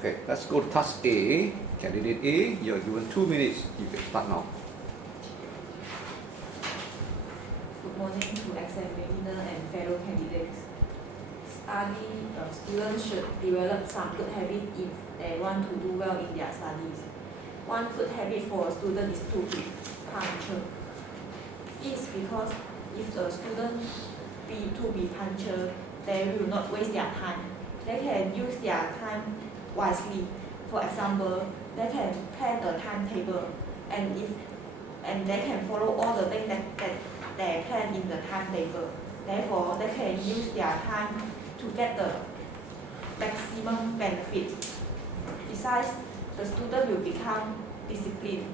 Okay, let's go to task A. Candidate A, you're given 2 minutes. You can start now. Good morning to examiner and fellow candidates. Students should develop some good habits if they want to do well in their studies. One good habit for a student is to be punctual. It's because if the student be punctual, they will not waste their time. They can use their time wisely. For example, they can plan the timetable and they can follow all the things that they plan in the timetable. Therefore, they can use their time to get the maximum benefit. Besides, the student will become disciplined.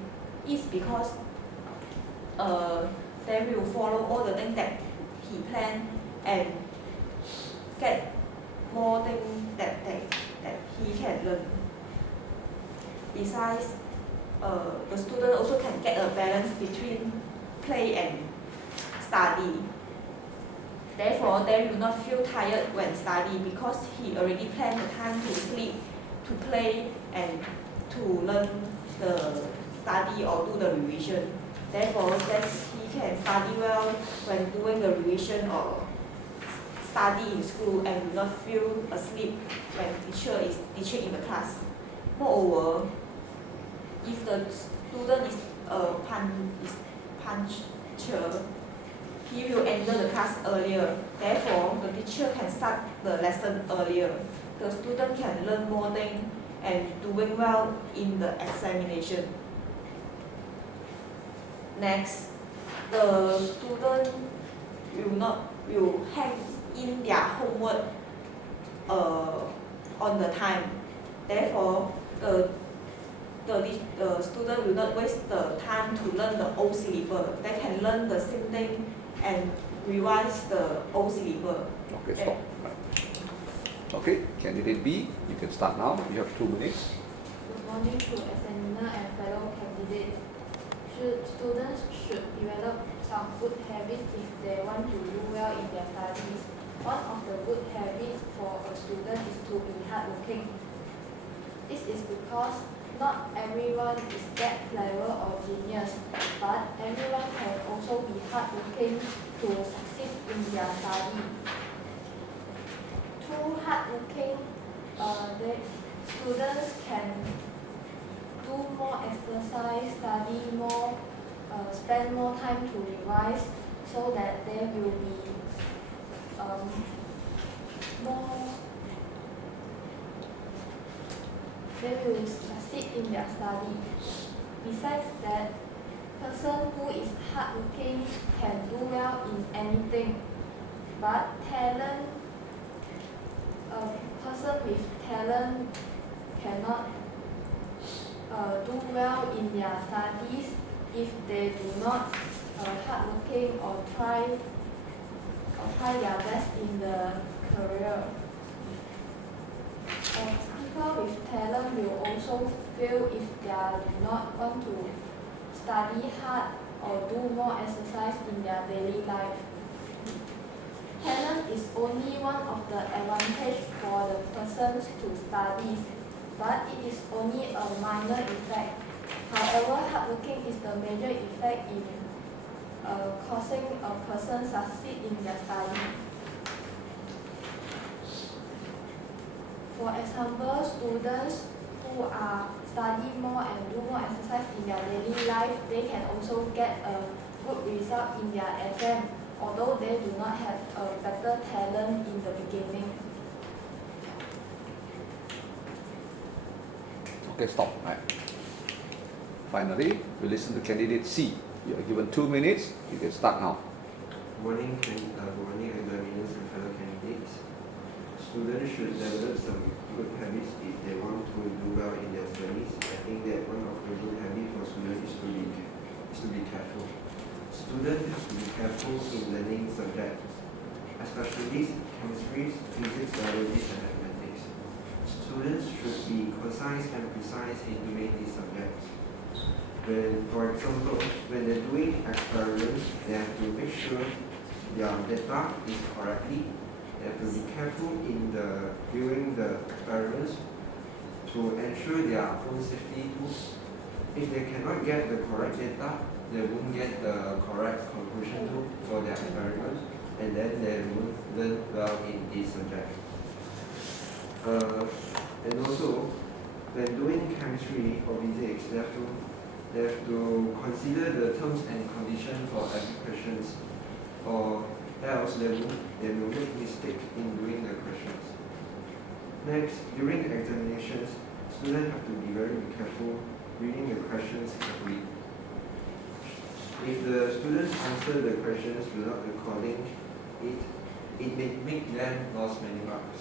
It's because they will follow all the things that he planned and get more things that he can learn. Besides, the student also can get a balance between play and study. Therefore, they will not feel tired when study because he already planned the time to sleep, to play, and to learn the study or do the revision. Therefore, that he can study well when doing the revision or study in school and will not feel asleep when teacher is teaching in the class. Moreover, if the student is punctual, he will enter the class earlier. Therefore, the teacher can start the lesson earlier. The student can learn more things and doing well in the examination. Next, the student will hang in their homework on the time. Therefore, the student will not waste the time to learn the old syllabus. They can learn the same thing and revise the old syllabus. Okay, stop. Okay, candidate B, you can start now. You have 2 minutes. Good morning to examiner and fellow candidates. Students should develop some good habits if they want to do well in their studies. One of the good habits for a student is to be hardworking. This is because not everyone is that clever or genius, but everyone can also be hardworking to succeed in their study. Through hardworking, students can do more exercise, study more, spend more time to revise, so that they will be they will succeed in their study. Besides that, person who is hardworking can do well in anything, but a person with talent cannot do well in their studies if they do not hardworking or try their best in the career. People with talent will also fail if they do not want to study hard or do more exercise in their daily life. Talent is only one of the advantages for the persons to study, but it is only a minor effect. However, hardworking is the major effect in causing a person succeed in their study. For example, students who are study more and do more exercise in their daily life, they can also get a good result in their exam, although they do not have a better talent in the beginning. Okay, stop. Right. Finally, we listen to candidate C. You are given 2 minutes. You can start now. Good morning, examiners and fellow candidates. Students should develop some good habits if they want to do well in their studies. I think that one of the good habits for students is to be careful. Students have to be careful in learning subjects, especially chemistry, physics, biology, and mathematics. Students should be concise and precise in doing these subjects. For example, when they're doing experiments, they have to make sure their data is correctly. They have to be careful in during the experiments to to ensure their own safety too. If they cannot get the correct data, they won't get the correct conclusion too for their experiment, and then they won't learn well in this subject. And also, when doing chemistry or physics, they have to consider the terms and conditions for every questions, or else they will make mistake in doing the questions. Next, during the examinations, students have to be very careful reading the questions carefully. If the students answer the questions without recording it may make them lose many marks.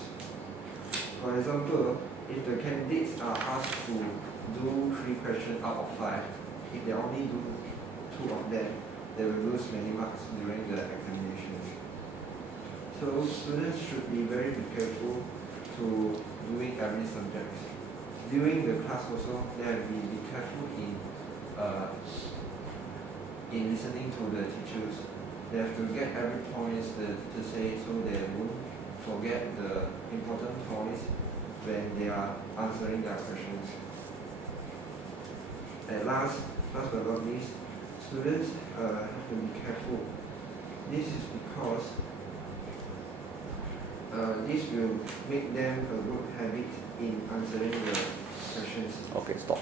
For example, if the candidates are asked to do 3 questions out of 5, if they only do 2 of them, they will lose many marks during the examinations. So students should be very careful to doing every subject. During the class also, they have to be careful in listening to the teachers. They have to get every point the teacher say, so they won't forget the important points when they are answering their questions. And last but not least, students have to be careful. This is because this will make them a good habit in answering the questions. Okay, stop.